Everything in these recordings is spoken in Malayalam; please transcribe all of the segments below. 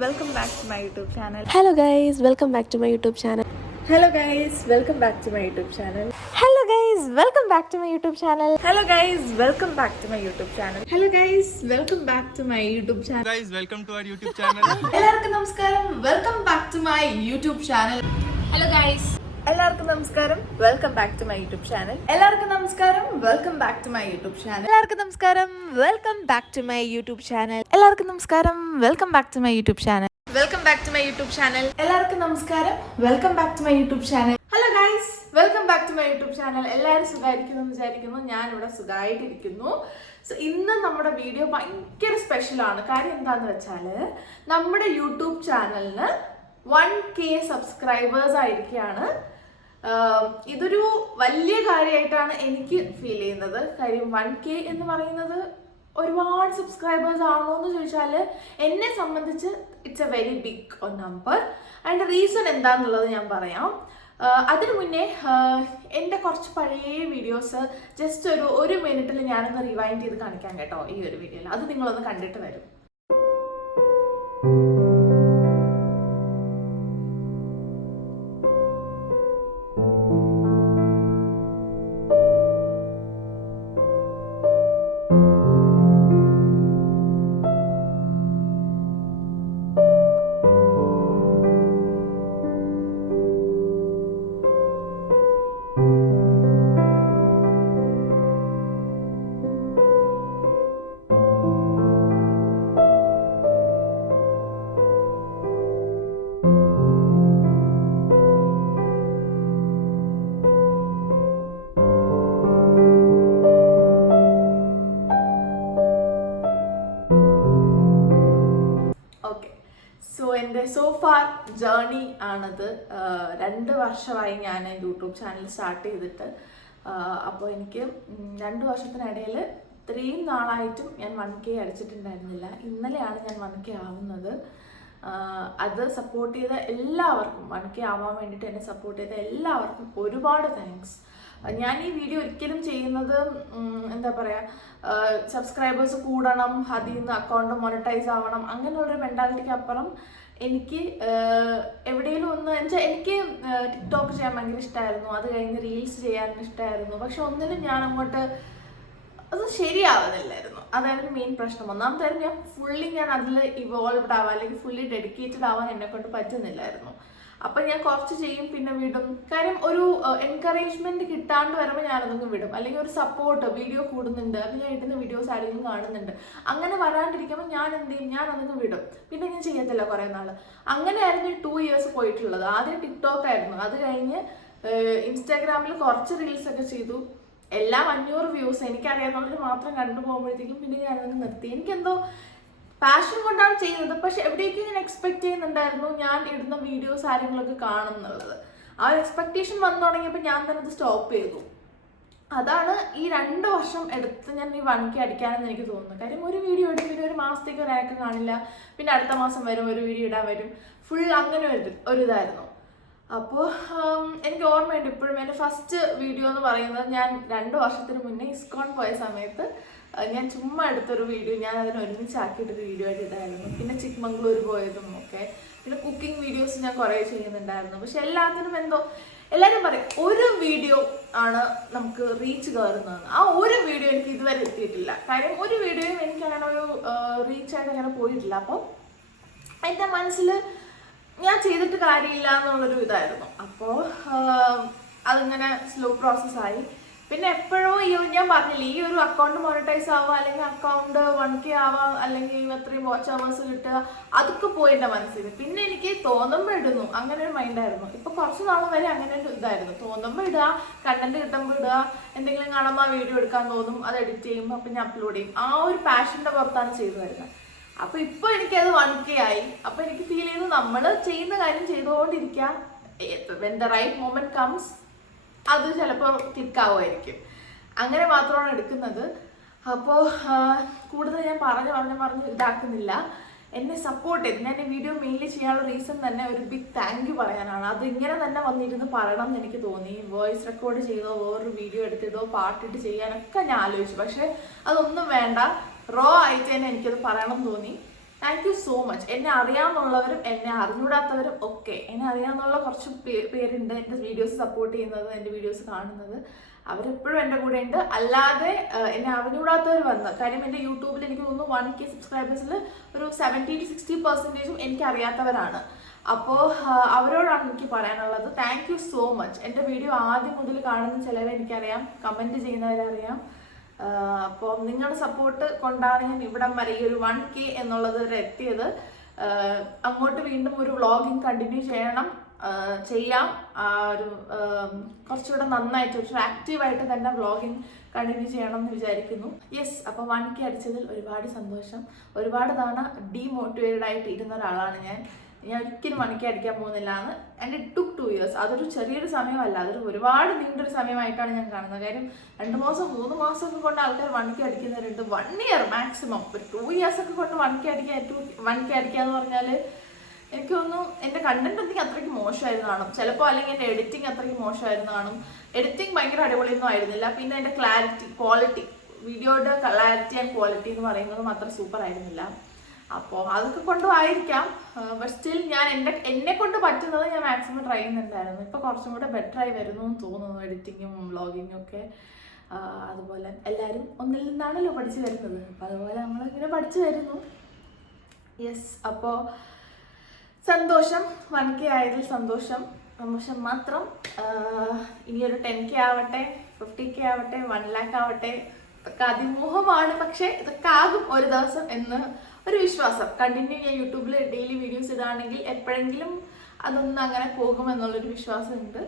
Welcome back to my YouTube channel. Hello guys, welcome back to my YouTube channel. Hello guys, welcome back to my YouTube channel. Hello guys, welcome back to my YouTube channel. Hello guys, welcome back to my YouTube channel. Hello guys, welcome back to my YouTube channel. Guys, welcome to our YouTube channel. എല്ലാവർക്കും നമസ്കാരം, welcome back to my YouTube channel. Hello guys. എല്ലാവർക്കും നമസ്കാരം, welcome back to my YouTube channel. എല്ലാവർക്കും നമസ്കാരം, welcome back to my YouTube channel. എല്ലാവർക്കും നമസ്കാരം, welcome back to my YouTube channel. എല്ലാവർക്കും നമസ്കാരം, welcome back to my YouTube channel. Welcome back to my YouTube channel. എല്ലാവർക്കും നമസ്കാരം, welcome back to my YouTube channel. Hello guys, welcome back to my YouTube channel. എല്ലാവരും സുഖമായിരിക്കുന്നു എന്ന് വിചാരിക്കുന്നു. ഞാനിവിടെ സുഖമായിട്ടിരിക്കുന്നു. സോ ഇന്ന് നമ്മുടെ വീഡിയോ ഭയങ്കര സ്പെഷ്യലാണ്. കാര്യം എന്താണെന്ന് വെച്ചാൽ നമ്മുടെ യൂട്യൂബ് ചാനലിന് 1K സബ്സ്ക്രൈബേഴ്സ് ആയിരിക്കുകയാണ്. ഇതൊരു വലിയ കാര്യമായിട്ടാണ് എനിക്ക് ഫീൽ ചെയ്യുന്നത്. കാര്യം 1K എന്ന് പറയുന്നത് ഒരുപാട് സബ്സ്ക്രൈബേഴ്സ് ആണോ എന്ന് ചോദിച്ചാൽ എന്നെ സംബന്ധിച്ച് it's a very big number. അതിൻ്റെ റീസൺ എന്താണെന്നുള്ളത് ഞാൻ പറയാം. അതിനു മുന്നേ എൻ്റെ കുറച്ച് പഴയ വീഡിയോസ് ജസ്റ്റ് ഒരു മിനിറ്റിൽ ഞാനൊന്ന് റിവൈൻഡ് ചെയ്ത് കാണിക്കാം കേട്ടോ ഈ ഒരു വീഡിയോയിൽ. അത് നിങ്ങളൊന്ന് കണ്ടിട്ട് വരും. എൻ്റെ സോഫാർ ജേർണി ആണത്. 2 വർഷമായി ഞാൻ യൂട്യൂബ് ചാനൽ സ്റ്റാർട്ട് ചെയ്തിട്ട്. അപ്പോൾ എനിക്ക് 2 വർഷത്തിനിടയിൽ ഇത്രയും നാളായിട്ടും ഞാൻ 1K അടിച്ചിട്ടുണ്ടായിരുന്നില്ല. ഇന്നലെയാണ് ഞാൻ 1K ആവുന്നത്. അത് സപ്പോർട്ട് ചെയ്ത എല്ലാവർക്കും, 1K ആവാൻ വേണ്ടിയിട്ട് എന്നെ സപ്പോർട്ട് ചെയ്ത എല്ലാവർക്കും ഒരുപാട് താങ്ക്സ്. ഞാൻ ഈ വീഡിയോ ഒരിക്കലും ചെയ്യുന്നത് എന്താ പറയുക, സബ്സ്ക്രൈബേഴ്സ് കൂടണം, അതിൽ നിന്ന് അക്കൗണ്ട് മോണിറ്റൈസ് ആവണം അങ്ങനെയുള്ളൊരു മെൻറ്റാലിറ്റിക്ക് അപ്പുറം എനിക്ക് എവിടെയെങ്കിലും ഒന്ന് വെച്ചാൽ എനിക്ക് ടിക്ടോക്ക് ചെയ്യാൻ ഭയങ്കര ഇഷ്ടമായിരുന്നു. അത് കഴിഞ്ഞ് റീൽസ് ചെയ്യാൻ ഇഷ്ടമായിരുന്നു. പക്ഷെ ഒന്നിനും ഞാൻ അങ്ങോട്ട് അത് ശരിയാവുന്നില്ലായിരുന്നു. അതായിരുന്നു മെയിൻ പ്രശ്നം. ഒന്നാമതായിരുന്നു ഞാൻ അതിൽ ഇവോൾവ്ഡ് ആവാൻ അല്ലെങ്കിൽ ഫുള്ളി ഡെഡിക്കേറ്റഡ് ആവാൻ എന്നെ കൊണ്ട് പറ്റുന്നില്ലായിരുന്നു. അപ്പം ഞാൻ കുറച്ച് ചെയ്യും, പിന്നെ വിടും. കാര്യം ഒരു എൻകറേജ്മെന്റ് കിട്ടാണ്ട് വരുമ്പോൾ ഞാനതൊന്ന് വിടും. അല്ലെങ്കിൽ ഒരു സപ്പോർട്ട് വീഡിയോ കൂടുന്നുണ്ട്, അപ്പം ഞാൻ ഇടുന്ന വീഡിയോസ് ആരെങ്കിലും കാണുന്നുണ്ട്, അങ്ങനെ വരാണ്ടിരിക്കുമ്പോൾ ഞാൻ എന്ത് ചെയ്യും, ഞാൻ അതൊന്ന് വിടും. പിന്നെ ഞാൻ ചെയ്യത്തില്ല കുറേ നാൾ. അങ്ങനെയായിരുന്നു 2 years പോയിട്ടുള്ളത്. ആദ്യം ടിക്ടോക്ക് ആയിരുന്നു. അത് കഴിഞ്ഞ് ഇൻസ്റ്റാഗ്രാമിൽ കുറച്ച് റീൽസ് ഒക്കെ ചെയ്തു. എല്ലാം 500 വ്യൂസ് എനിക്കറിയാവുന്നവർ മാത്രം കണ്ടുപോകുമ്പോഴത്തേക്കും പിന്നെ ഞാനതൊന്ന് നിർത്തി. എനിക്കെന്തോ പാഷൻ കൊണ്ടാണ് ചെയ്യുന്നത്. പക്ഷെ എവിടേക്കും ഞാൻ എക്സ്പെക്ട് ചെയ്യുന്നുണ്ടായിരുന്നു ഞാൻ ഇടുന്ന വീഡിയോസ് ആരെങ്കിലുമൊക്കെ കാണും എന്നുള്ളത്. ആ ഒരു എക്സ്പെക്ടേഷൻ വന്നു തുടങ്ങിയപ്പോൾ ഞാൻ തന്നെ അത് സ്റ്റോപ്പ് ചെയ്തു. അതാണ് ഈ 2 വർഷം എടുത്ത് ഞാൻ ഈ 1K അടിക്കാനെന്ന് എനിക്ക് തോന്നുന്നു. കാര്യം ഒരു വീഡിയോ ഇടും, പിന്നെ ഒരു മാസത്തേക്ക് ഒരാൾക്ക് കാണില്ല, പിന്നെ അടുത്ത മാസം വരും ഒരു വീഡിയോ ഇടാൻ വരും, ഫുൾ അങ്ങനെ ഒരു ഇതായിരുന്നു. അപ്പോൾ എനിക്ക് ഓർമ്മയുണ്ട് ഇപ്പോഴും എൻ്റെ ഫസ്റ്റ് വീഡിയോ എന്ന് പറയുന്നത് ഞാൻ 2 വർഷത്തിന് മുന്നേ ഇസ്കോൺ പോയ സമയത്ത് ഞാൻ ചുമ്മാ എടുത്തൊരു വീഡിയോ, ഞാൻ അതിന് ഒരുമിച്ചാക്കിയിട്ടൊരു വീഡിയോ ആയിട്ട് ഇടായിരുന്നു. പിന്നെ ചിക്മംഗ്ലൂർ പോയതും ഒക്കെ, പിന്നെ കുക്കിംഗ് വീഡിയോസ് ഞാൻ കുറേ ചെയ്യുന്നുണ്ടായിരുന്നു. പക്ഷെ എല്ലാത്തിനും എന്തോ എല്ലാവരും പറയും ഒരു വീഡിയോ ആണ് നമുക്ക് റീച്ച് കയറുന്നതെന്ന്. ആ ഒരു വീഡിയോ എനിക്ക് ഇതുവരെ എത്തിയിട്ടില്ല. കാര്യം ഒരു വീഡിയോയും എനിക്ക് അങ്ങനെ ഒരു റീച്ചായിട്ട് അങ്ങനെ പോയിട്ടില്ല. അപ്പോൾ എൻ്റെ മനസ്സിൽ ഞാൻ ചെയ്തിട്ട് കാര്യമില്ല എന്നുള്ളൊരു ഇതായിരുന്നു. അപ്പോൾ അതിങ്ങനെ സ്ലോ പ്രോസസ്സായി. പിന്നെ എപ്പോഴോ ഞാൻ പറഞ്ഞില്ലേ, ഈ ഒരു അക്കൗണ്ട് മോണിറ്റൈസ് ആവുക, അല്ലെങ്കിൽ അക്കൗണ്ട് 1K ആവാം, അല്ലെങ്കിൽ അത്രയും വാച്ച് അവേഴ്സ് കിട്ടുക, അതൊക്കെ പോയി എൻ്റെ മനസ്സിൽ. പിന്നെ എനിക്ക് തോന്നുമ്പോൾ ഇടുന്നു, അങ്ങനെ ഒരു മൈൻഡായിരുന്നു. ഇപ്പൊ കുറച്ച് നാൾ വരെ അങ്ങനെ ഒരു ഇതായിരുന്നു. തോന്നുമ്പോൾ ഇടുക, കണ്ടന്റ് കിട്ടുമ്പോൾ ഇടുക, എന്തെങ്കിലും കാണുമ്പോൾ ആ വീഡിയോ എടുക്കാൻ തോന്നും, അത് എഡിറ്റ് ചെയ്യും, അപ്പം ഞാൻ അപ്ലോഡ് ചെയ്യും. ആ ഒരു പാഷന്റെ പുറത്താണ് ചെയ്തു വരുന്നത്. അപ്പൊ ഇപ്പൊ എനിക്കത് 1K ആയി. അപ്പൊ എനിക്ക് ഫീൽ ചെയ്തു നമ്മൾ ചെയ്യുന്ന കാര്യം ചെയ്തുകൊണ്ടിരിക്കുക. When the right moment comes അത് ചിലപ്പോൾ ക്ലിക്കാവുമായിരിക്കും. അങ്ങനെ മാത്രമാണ് എടുക്കുന്നത്. അപ്പോൾ കൂടുതൽ ഞാൻ പറഞ്ഞ് ഇതാക്കുന്നില്ല. എന്നെ സപ്പോർട്ട് ചെയ്ത് ഞാൻ ഈ വീഡിയോ മെയിൻലി ചെയ്യാനുള്ള റീസൺ തന്നെ ഒരു ബിഗ് താങ്ക് യു പറയാനാണ്. അത് ഇങ്ങനെ തന്നെ വന്നിരുന്ന് പറയണം എന്ന് എനിക്ക് തോന്നി. വോയിസ് റെക്കോർഡ് ചെയ്തോ വേറൊരു വീഡിയോ എടുത്തിട്ടോ പാട്ടിട്ട് ചെയ്യാനൊക്കെ ഞാൻ ആലോചിച്ചു. പക്ഷെ അതൊന്നും വേണ്ട, റോ ആയിട്ട് തന്നെ എനിക്കത് പറയണം തോന്നി. Thank you so much. എന്നെ അറിയാമെന്നുള്ളവരും എന്നെ അറിഞ്ഞൂടാത്തവരും ഒക്കെ, എന്നെ അറിയാമെന്നുള്ള കുറച്ച് പേരുണ്ട് എൻ്റെ വീഡിയോസ് സപ്പോർട്ട് ചെയ്യുന്നത്, എൻ്റെ വീഡിയോസ് കാണുന്നത്. അവരെപ്പോഴും എൻ്റെ കൂടെ ഉണ്ട്. അല്ലാതെ എന്നെ അറിഞ്ഞൂടാത്തവർ വന്ന്, കാര്യം എൻ്റെ യൂട്യൂബിൽ എനിക്ക് തോന്നുന്നു 1K സബ്സ്ക്രൈബേഴ്സിൽ ഒരു 70-60% എനിക്ക് അറിയാത്തവരാണ്. അപ്പോൾ അവരോടാണ് എനിക്ക് പറയാനുള്ളത്, താങ്ക് യു സോ മച്ച്. എൻ്റെ വീഡിയോ ആദ്യം മുതൽ കാണുന്ന ചിലരെ എനിക്കറിയാം, കമൻറ്റ് ചെയ്യുന്നവരെ അറിയാം. അപ്പോൾ നിങ്ങളുടെ സപ്പോർട്ട് കൊണ്ടാണ് ഞാൻ ഇവിടം വരെ ഈ ഒരു 1K എന്നുള്ളത് വരെ എത്തിയത്. അങ്ങോട്ട് വീണ്ടും ഒരു വ്ളോഗിങ് കണ്ടിന്യൂ ചെയ്യാം. ഒരു കുറച്ചുകൂടെ നന്നായിട്ട് ഒരു ആക്റ്റീവായിട്ട് തന്നെ വ്ളോഗിങ് കണ്ടിന്യൂ ചെയ്യണം എന്ന് വിചാരിക്കുന്നു. യെസ്, അപ്പോൾ 1K അടിച്ചതിൽ ഒരുപാട് സന്തോഷം. ഒരുപാട് തവണ ഡീമോട്ടിവേറ്റഡ് ആയിട്ട് ഇരുന്ന ഒരാളാണ് ഞാൻ ഒരിക്കലും 1K അടിക്കാൻ പോകുന്നില്ല എന്ന്. And it took 2 years. അതൊരു ചെറിയൊരു സമയമല്ല, അതൊരു ഒരുപാട് നീണ്ടൊരു സമയമായിട്ടാണ് ഞാൻ കാണുന്നത്. കാര്യം 2 മാസം 3 മാസമൊക്കെ കൊണ്ട് ആൾക്കാർ 1K അടിക്കുന്നവരുണ്ട്. 1 year മാക്സിമം, ഒരു 2 years ഒക്കെ കൊണ്ട് 1K അടിക്കുക എന്ന് പറഞ്ഞാൽ എനിക്ക് തോന്നുന്നു എൻ്റെ കണ്ടന്റ് എന്തെങ്കിലും അത്രയ്ക്ക് മോശമായിരുന്നു കാണും ചിലപ്പോൾ, അല്ലെങ്കിൽ എൻ്റെ എഡിറ്റിംഗ് അത്രയ്ക്ക് മോശമായിരുന്നു കാണും. എഡിറ്റിംഗ് ഭയങ്കര അടിപൊളിയൊന്നും ആയിരുന്നില്ല. പിന്നെ എൻ്റെ ക്വാളിറ്റി, വീഡിയോയുടെ ക്ലാരിറ്റി ആൻഡ് ക്വാളിറ്റി എന്ന് പറയുന്നതും അത്ര സൂപ്പർ ആയിരുന്നില്ല. അപ്പോൾ അതൊക്കെ കൊണ്ടും ആയിരിക്കാം. ബട്ട് സ്റ്റിൽ ഞാൻ എന്നെ കൊണ്ട് പറ്റുന്നത് ഞാൻ മാക്സിമം ട്രൈ ചെയ്യുന്നുണ്ടായിരുന്നു. ഇപ്പോൾ കുറച്ചും കൂടെ ബെറ്റർ ആയി വരുന്നു എന്ന് തോന്നുന്നു, എഡിറ്റിങ്ങും വ്ളോഗിങ്ങും ഒക്കെ. അതുപോലെ എല്ലാവരും ഒന്നിൽ നിന്നാണല്ലോ പഠിച്ചു വരുന്നത്, അപ്പോൾ അതുപോലെ നമ്മളിങ്ങനെ പഠിച്ചു വരുന്നു. യെസ്, അപ്പോൾ സന്തോഷം. 1K ആയതിൽ സന്തോഷം മാത്രം. ഇനിയൊരു 10K ആവട്ടെ, 50K ആവട്ടെ, 1 lakh ആവട്ടെ, ഇതൊക്കെ അതിമോഹമാണ്. പക്ഷേ ഇതൊക്കെ ആകും ഒരു ദിവസം എന്ന് ഒരു വിശ്വാസം. കണ്ടിന്യൂ ഞാൻ യൂട്യൂബിൽ ഡെയിലി വീഡിയോസ് ഇടുകയാണെങ്കിൽ എപ്പോഴെങ്കിലും അതൊന്നും അങ്ങനെ പോകുമെന്നുള്ളൊരു വിശ്വാസമുണ്ട്.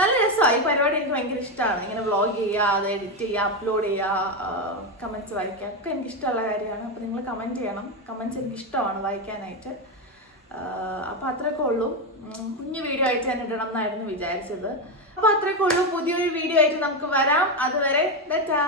നല്ല രസമാണ് ഈ പരിപാടി. എനിക്ക് ഭയങ്കര ഇഷ്ടമാണ് ഇങ്ങനെ വ്ളോഗ് ചെയ്യുക, അത് എഡിറ്റ് ചെയ്യുക, അപ്ലോഡ് ചെയ്യുക, കമൻറ്റ്സ് വായിക്കുക, ഒക്കെ എനിക്കിഷ്ടമുള്ള കാര്യമാണ്. അപ്പോൾ നിങ്ങൾ കമൻറ്റ് ചെയ്യണം. കമൻറ്റ്സ് എനിക്കിഷ്ടമാണ് വായിക്കാനായിട്ട്. അപ്പോൾ അത്രയൊക്കെ ഉള്ളൂ. കുഞ്ഞു വീഡിയോ ആയിട്ട് ഞാൻ ഇടണം എന്നായിരുന്നു വിചാരിച്ചത്. അപ്പോൾ അത്രയൊക്കെ ഉള്ളൂ. പുതിയൊരു വീഡിയോ ആയിട്ട് നമുക്ക് വരാം. അതുവരെ ടാറ്റാ.